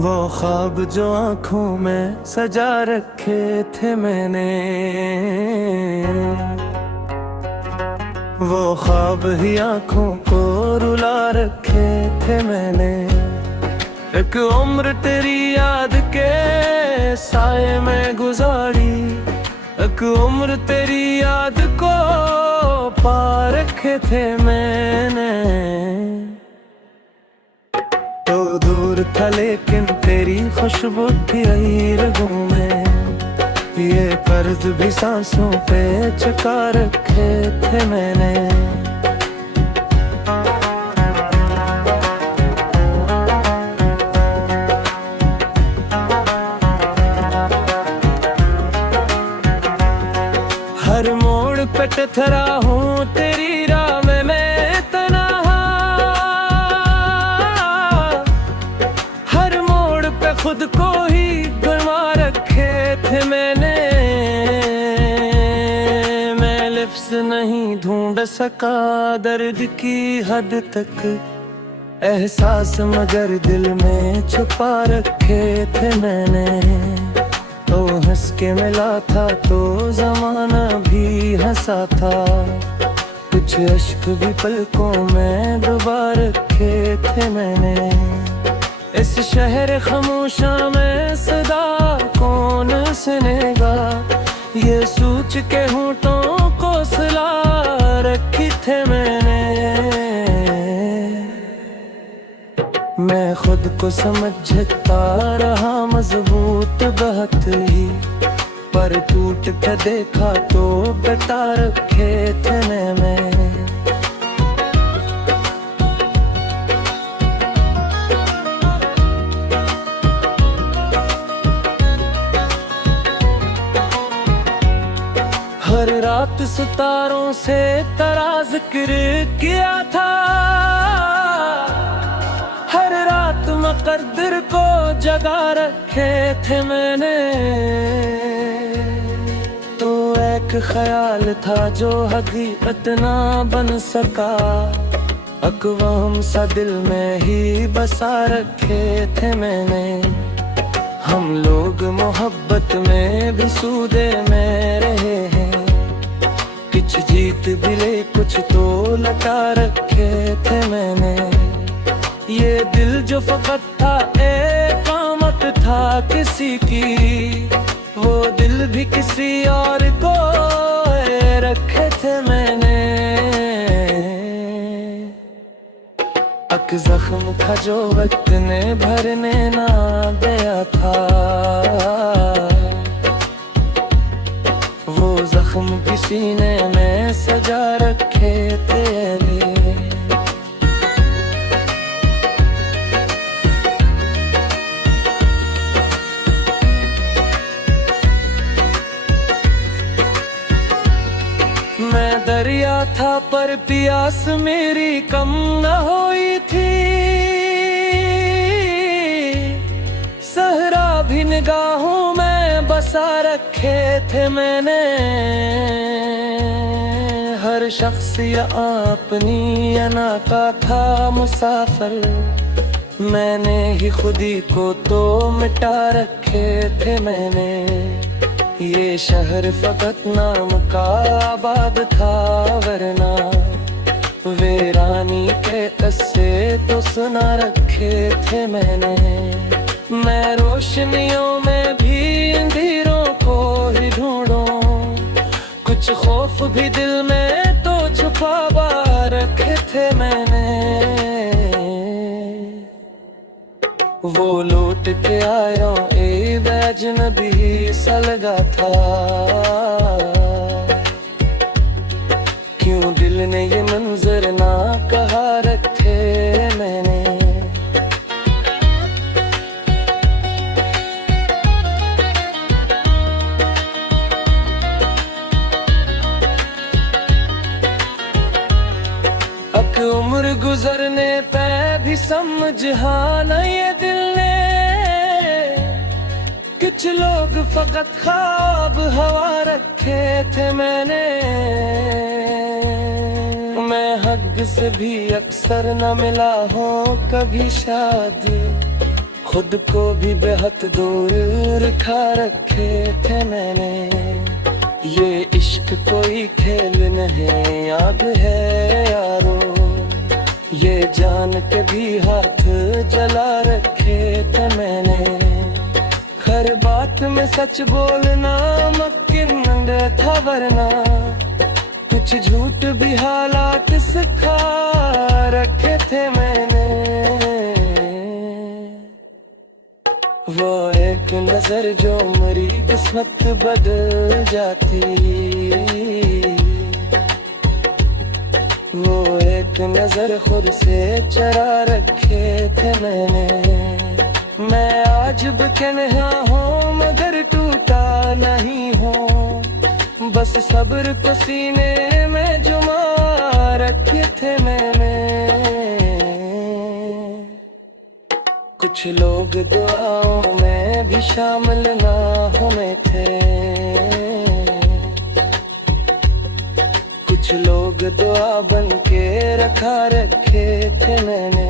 वो ख्वाब जो आंखों में सजा रखे थे मैंने, वो ख्वाब ही आंखों को रुला रखे थे मैंने। एक उम्र तेरी याद के साए में गुजारी, एक उम्र तेरी याद को पा रखे थे मैंने। तो दूर था लेकिन तेरी खुशबू थी रही रगों में, ये कर्ज भी सांसों पे चुका रखे थे मैंने। हर मोड़ पे टकरा हूँ तेरी राह में मैं तन्हा, हर मोड़ पे खुद को ही गंवा रखे थे मैंने। मैं लिफ्ज़ नहीं ढूंढ सका दर्द की हद तक, एहसास मगर दिल में छुपा रखे थे मैंने। तो हंस के मिला था तो जमाना भी हंसा था, कुछ अश्क भी पलकों में डुबा रखे थे मैंने। इस शहर खामोशा में सदा कौन सुनेगा, ये सोच के होठों को सुला रखी थे मैंने। मैं खुद को समझता रहा मजबूत बहुत ही, पर टूट के देखा तो बता रखे थे मैंने। हर रात सितारों से तेरा जिक्र किया था, हर रात मुक़द्दर को जगा रखे थे मैंने। तो एक ख्याल था जो हकीकत ना बन सका, अक़वाम सा दिल में ही बसा रखे थे मैंने। हम लोग मोहब्बत में भी सूदे में रहे हैं, कुछ जीत भी ले कुछ तो लटा रखे थे मैंने। ये दिल जो फकत था एक आमत था किसी की, वो दिल भी किसी और को रखे थे मैंने। अक जख्म था जो वक्त ने भरने ना दिया था, वो जख्म भी सीने में सजा रखे थे। मैं दरिया था पर प्यास मेरी कम न हुई थी, सहरा भी निगाहों में बसा रखे थे मैंने। हर शख्स या अपनी अना का था मुसाफिर, मैंने ही खुदी को तो मिटा रखे थे मैंने। ये शहर फकत नाम का आबाद था, वरना वीरानी के किस्से तो सुना रखे थे मैंने। मैं रोशनियों में भी अंधेरों को ही ढूंढूं, कुछ खौफ भी दिल में तो छुपा रखे थे मैंने। वो लौट के आया एक अजनबी सा लगा था, क्यों दिल ने ये मंजर ना कहा रखे मैंने। अब उम्र गुजरने पे भी समझा न ये दिल ने, कुछ लोग फकत ख्वाब हवा रखे थे मैंने। मैं हक से भी अक्सर न मिला हूँ कभी शाद, खुद को भी बेहद दूर रखा रखे थे मैंने। ये इश्क कोई खेल नहीं याद है यारो, ये जान के भी हाथ जला रखे थे मैंने। हर बात में सच बोलना मुमकिन था वरना कुछ झूठ भी हालात सिखा रखे थे मैंने। वो एक नजर जो मेरी किस्मत बदल जाती, वो एक नजर खुद से चरा रखे थे मैंने। मैं आज बेकन्हा हूँ मगर टूटा नहीं हूँ, बस सब्र को सीने में जुमा रखे थे मैंने। कुछ लोग दुआओं में भी शामिल ना हुए थे, कुछ लोग दुआ बन के रखा रखे थे मैंने।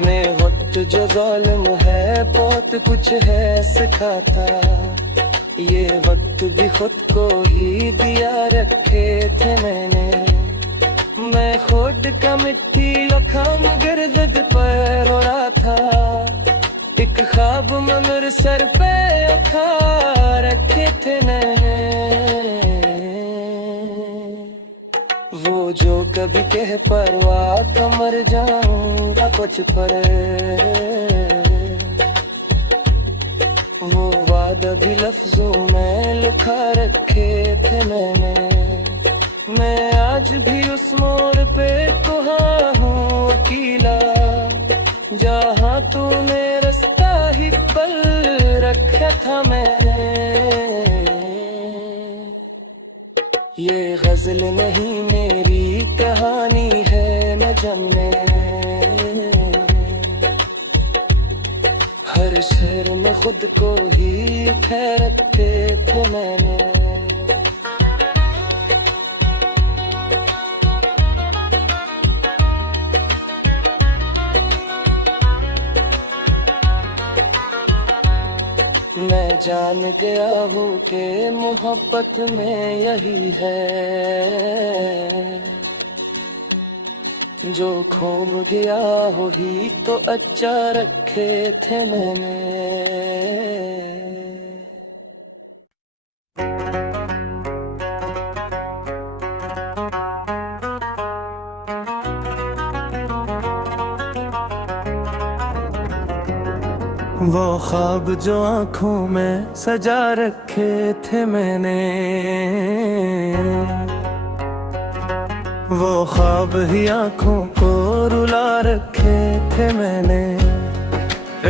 मैं वक्त जो ज़ालिम है बहुत कुछ है सिखाता, ये वक्त भी खुद को ही दिया रखे थे मैंने। मैं खुद का मिट्टी लखम गिरद पर रो रहा था, एक ख्वाब में मेरे सर पे उठा रखे थे मैंने। वो जो कभी कह परवाह तो मर जाऊंगा कुछ पर, वो वादा भी लफ्जों में लिखा रखे थे मैंने। मैं आज भी उस मोड़ पे कहाँ हूँ अकेला, जहाँ तूने रास्ता ही पल रखा था मैंने। ये गजल नहीं मेरी कहानी है न जमने, हर शेर में खुद को ही ठहरते थे मैंने। मैं जान गया हूँ कि मोहब्बत में यही है, जो खो गया हो ही तो अच्छा रखे थे मैंने। वो ख्वाब जो आँखों में सजा रखे थे मैंने, वो ख्वाब ही आँखों को रुला रखे थे मैंने।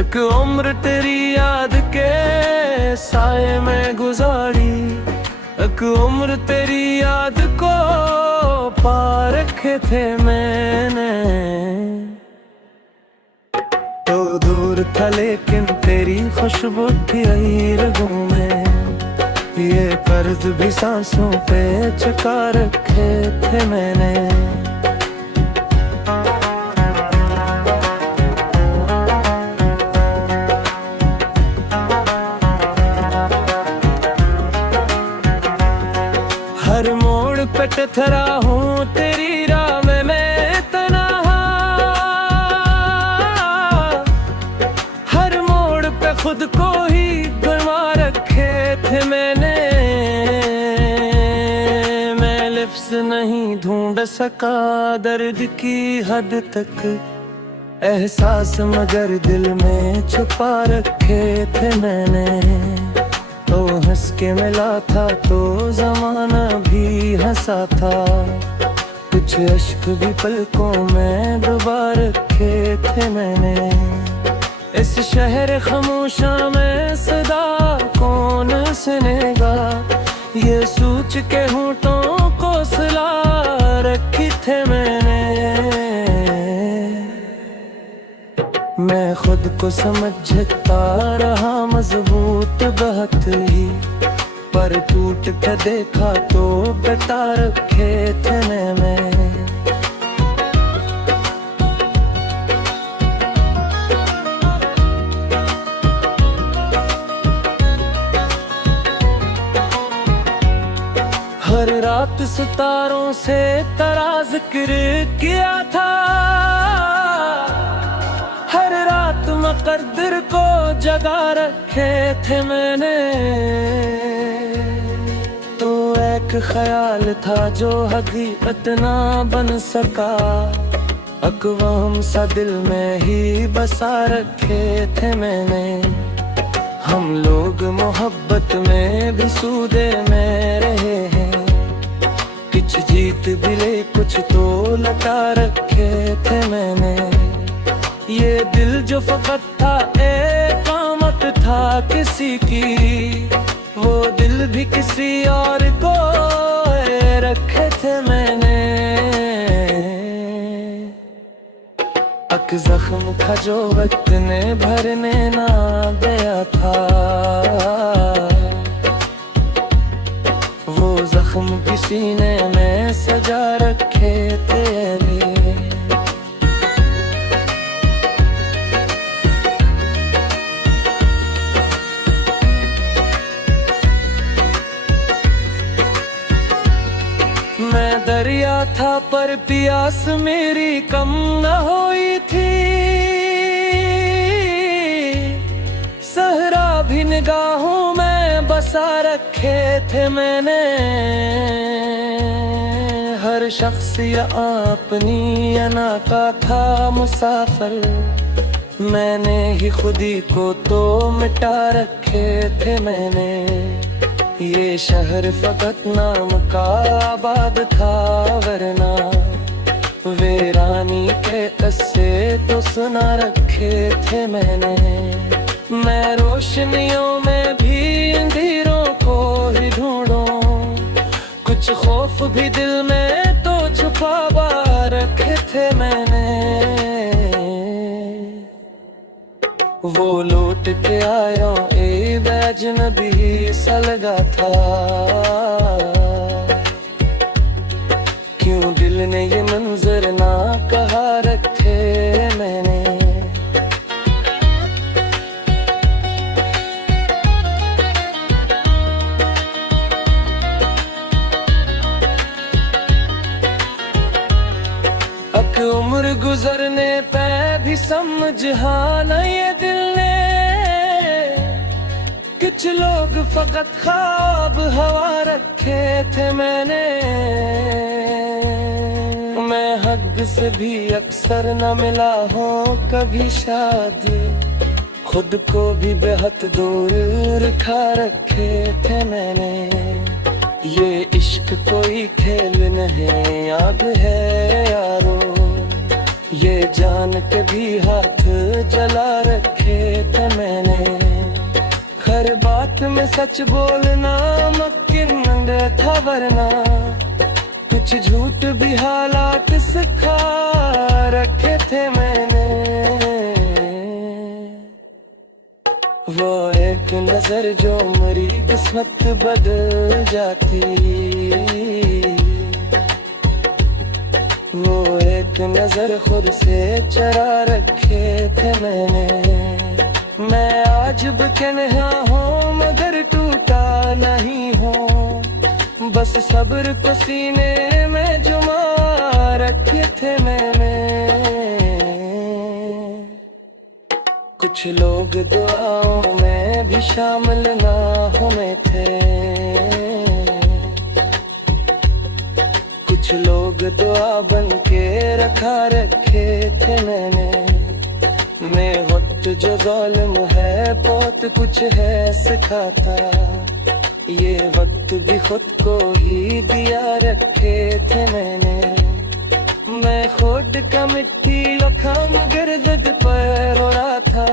एक उम्र तेरी याद के साए में गुजारी, एक उम्र तेरी याद को पा रखे थे मैंने। तो दूर था लेकिन तेरी खुशबू थी रगों में, ये कर्ज भी सांसों पे चुका रखे थे मैंने। हर मोड़ पे टकरा हूँ तेरी राह में मैं तन्हा, हर मोड़ पे खुद को ही गंवा रखे थे मैंने। मैं लिफ्ज़ नहीं ढूंढ सका दर्द की हद तक, एहसास मगर दिल में छुपा रखे थे मैंने। तो हंस के मिला था तो जमाना भी हंसा था, कुछ अश्क भी पलकों में डुबा रखे थे मैंने। इस शहर खामोशा में सदा कौन सुनेगा, ये सोच के होठों को सुला रखी थे मैंने। मैं खुद को समझता रहा मजबूत बहुत ही, पर टूट के देखा तो बता रखे थे मैंने। रात सितारों से तेरा जिक्र किया था, हर रात मुकद्दर को जगा रखे थे मैंने। तो एक ख्याल था जो हकीकत ना बन सका, अक़वाम सा दिल में ही बसा रखे थे मैंने। हम लोग मोहब्बत में भी सूदे में रहे हैं, कुछ जीत भी ले कुछ तो लटा रखे थे मैंने। ये दिल जो फकत था एक आमत था किसी की, वो दिल भी किसी और को रखे थे मैंने। अक जख्म था जो वक्त ने भरने ना दिया था, वो जख्म भी सीने में सजा रखे थे अली। मैं दरिया था पर प्यास मेरी कम न हुई थी, सहरा भी निगाहों में बसा रखे थे मैंने। हर शख्स यहाँ अपनी अना का था मुसाफिर, मैंने ही खुदी को तो मिटा रखे थे मैंने। ये शहर फकत नाम का आबाद था, वरना वीरानी के किस्से तो सुना रखे थे मैंने। मैं रोशनियों में भी अंधेरों को ही ढूंढूं, कुछ खौफ भी दिल में तो छुपा रखे थे मैंने। वो लौट के आया ए अजनबी सा लगा था, क्यों दिल ने ये मंजर ना कहा रखे मैंने। अक उम्र गुजरने पे भी समझा न ये दिल ने, कुछ लोग फकत ख्वाब हवा रखे थे मैंने। मैं हद से भी अक्सर न मिला हूँ कभी शाद, खुद को भी बेहद दूर रखा रखे थे मैंने। ये इश्क कोई खेल नहीं याद है यारो, ये जान के भी हाथ जला रखे थे मैंने। हर बात में सच बोलना मुमकिन था, वरना कुछ झूठ भी हालात सिखा रखे थे मैंने। वो एक नजर जो मेरी किस्मत बदल जाती, वो एक नजर खुद से चरा रखे थे मैंने। मैं आज बेकन्हा हूँ मगर टूटा नहीं हूँ, बस सब्र को सीने में जुमा रखे थे मैंने। कुछ लोग दुआओं में भी शामिल ना हुए थे, कुछ लोग दुआ बन के रखा रखे थे मैंने। मैं वक्त जो ज़ालिम है बहुत कुछ है सिखाता, ये वक्त भी खुद को ही दिया रखे थे मैंने। मैं खुद का मिट्टी लखा मगर दग पर रो रहा था,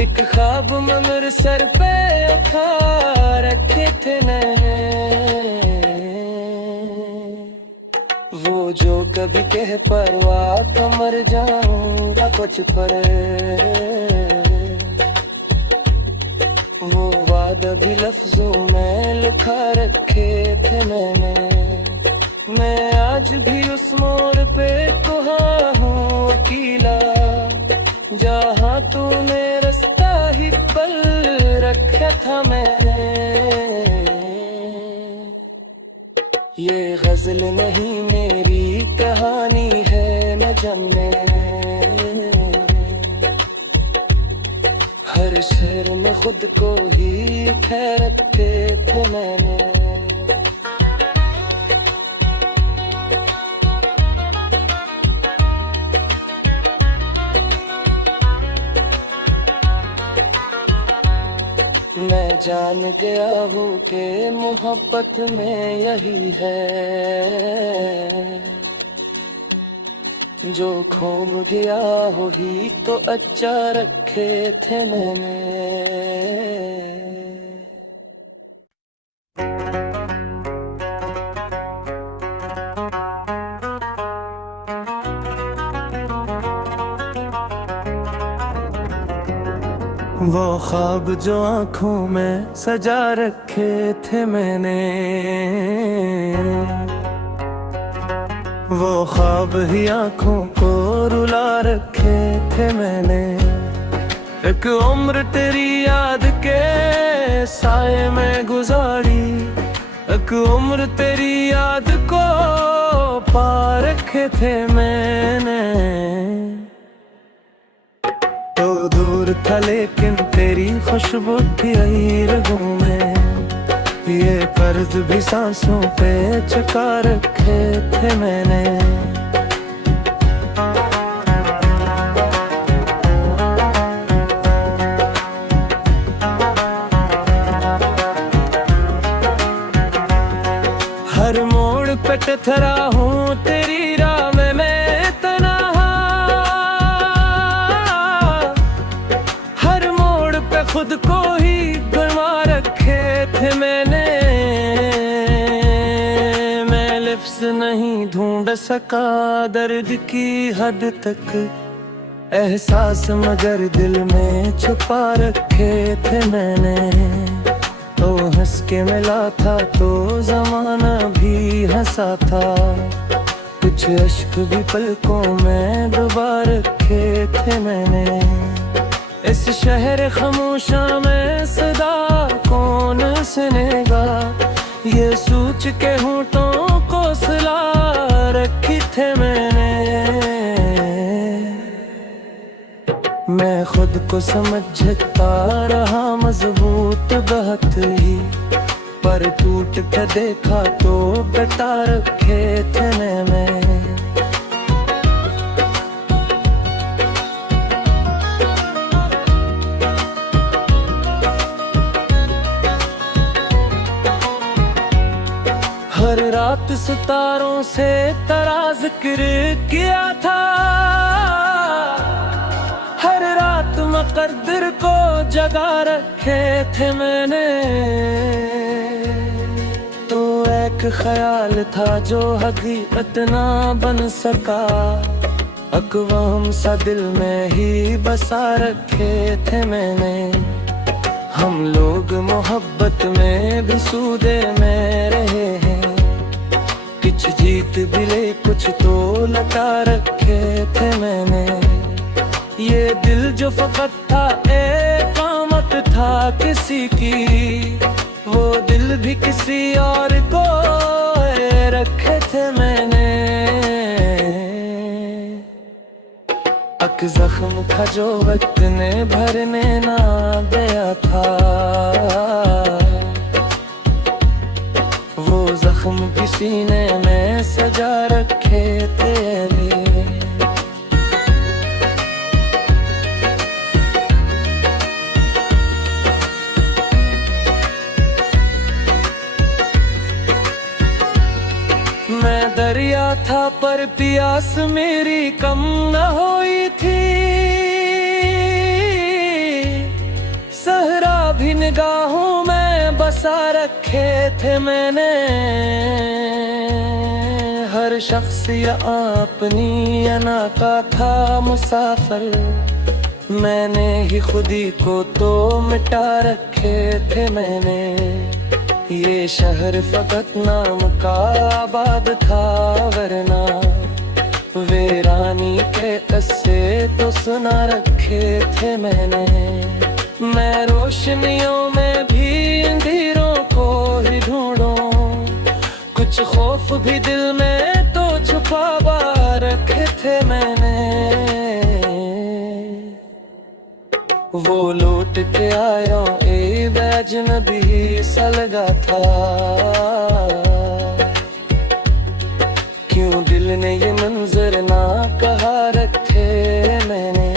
एक ख्वाब में मेरे सर पे उठा रखे थे मैंने। वो जो कभी कह परवाह तो मर जाऊंगा कुछ पर, वो वादा भी लफ्जों में लिखा रखे थे मैंने। मैं आज भी उस मोड़ पे कुहा हूँ अकेला, जहाँ तूने रास्ता ही पल रखा था मैंने। ये गजल नहीं मेरी कहानी है न जाने, हर शेर में खुद को ही ठहरते थे मैंने। मैं जान गया हूँ कि मोहब्बत में यही है, जो खो गया हो ही तो अच्छा रखे थे मैंने। वो ख्वाब जो आँखों में सजा रखे थे मैंने, वो ख्वाब ही आँखों को रुला रखे थे मैंने। एक उम्र तेरी याद के साए में गुजारी, एक उम्र तेरी याद को पा रखे थे मैंने। तो दूर था लेकिन तेरी खुशबू थी रगों में, ये कर्ज भी सांसों पे चुका रखे थे मैंने। हर मोड़ पे टकरा हूँ तेरी राह में मैं तन्हा, हर मोड़ पे खुद को ही गंवा रखे थे मैंने। मैं लिफ्ज़ नहीं ढूंढ सका दर्द की हद तक, एहसास मगर दिल में छुपा रखे थे मैंने। तो हंस के मिला था तो जमाना भी हंसा था, कुछ अश्क भी पलकों में डुबा रखे थे मैंने। इस शहर खामोशा में सदा कौन सुनेगा, ये सोच के होठों को सुला रखी थे मैंने। मैं खुद को समझता रहा मजबूत बहुत ही, पर टूट के देखा तो बता रखे थे मैंने। हर रात सितारों से तेरा जिक्र किया था, हर रात मुकद्दर को जगा रखे थे मैंने। तो एक ख्याल था जो हकीकत ना बन सका, अक़वाम सा दिल में ही बसा रखे थे मैंने। हम लोग मोहब्बत में भी सूदे में रहे हैं, कुछ जीत भी ले कुछ तो लटा रखे थे मैंने। ये दिल जो फकत था एक आमत था किसी की, वो दिल भी किसी और को रखे थे मैंने। अक जख्म था जो वक्त ने भरने ना दिया था, वो जख्म भी सीने में सजा रखे थे अली। मैं दरिया था पर प्यास मेरी कम न हुई थी, सहरा भी निगाहों में बसा रखे थे मैंने। हर शख्स यहाँ अपनी अना का था मुसाफिर, मैंने ही खुदी को तो मिटा रखे थे मैंने। ये शहर फकत नाम का आबाद था, वरना वीरानी के किस्से तो सुना रखे थे मैंने। मैं रोशनियों में भी अंधेरों को ही ढूंढूं, कुछ कुछ खौफ भी दिल में तो छुपा रखे थे मैंने। वो लौट के आया ए अजनबी सा लगा था। क्यों दिल ने ये मंजर ना कहा रखे मैंने।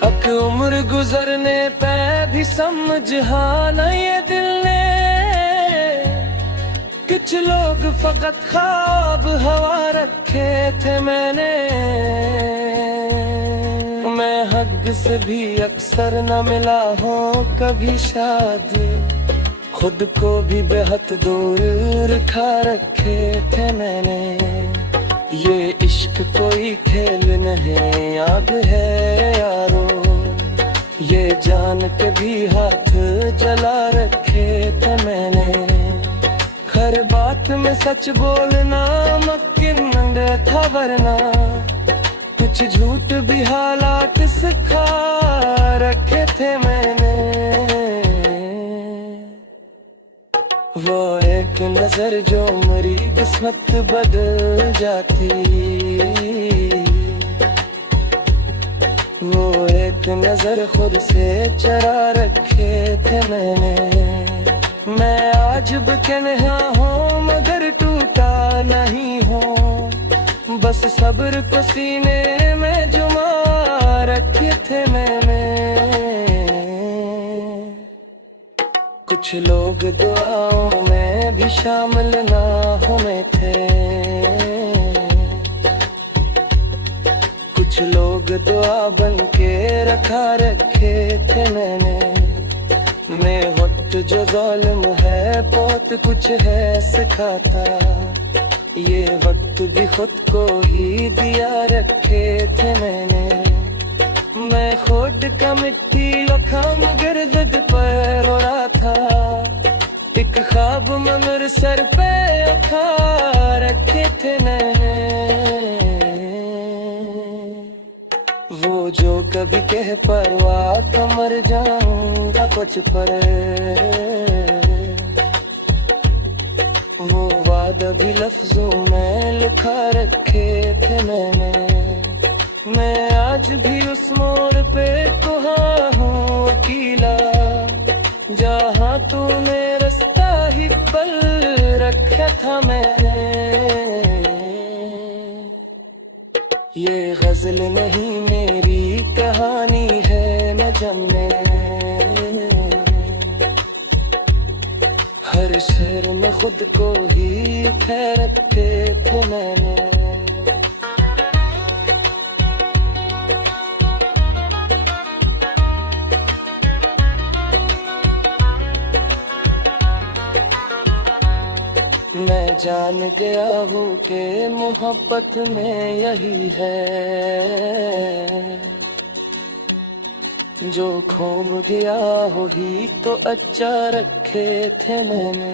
अब उम्र गुजरने पे भी समझा न ये दिल ने। कुछ लोग फकत ख्वाब हवा रखे थे मैंने। मैं हक से भी अक्सर न मिला हूँ कभी शाद। खुद को भी बेहद दूर रखा रखे थे मैंने। ये इश्क कोई खेल नहीं याद है यारो। ये जान के भी हाथ जला रखे थे मैंने। हर बात में सच बोलना मुमकिन था वरना। कुछ झूठ भी हालात सिखा रखे थे मैंने। वो एक नजर जो मेरी किस्मत बदल जाती। वो एक नजर खुद से चरा रखे थे मैंने। मैं आज बेकन्हा हूँ मगर टूटा नहीं हूँ। बस सब्र को सीने में जुमा रखे थे मैंने। कुछ लोग दुआओं में भी शामिल ना हुए थे। कुछ लोग दुआ बन के रखा रखे थे मैंने। मैं वक्त जो ज़ालिम है बहुत कुछ है सिखाता। ये वक्त भी खुद को ही दिया रखे थे मैंने। मैं खुद का मिट्टी लखम गिरद पर रो रहा था। एक ख्वाब में मेरे सर पे अखा रखे थे मैंने। वो जो कभी कह परवाह तो मर जाऊंगा कुछ पर। वो वादा भी लफ्जों में लिखा रखे थे मैंने। मैं आज भी उस मोड़ पे कहाँ हूँ अकेला। जहाँ तूने रास्ता ही बल रखा था मैंने। ये गजल नहीं मेरी कहानी है न जमने। हर शेर में खुद को ही खैर रखे थे मैंने। मैं जान गया हूँ कि मोहब्बत में यही है। जो खो गया हो ही तो अच्छा रखे थे मैंने।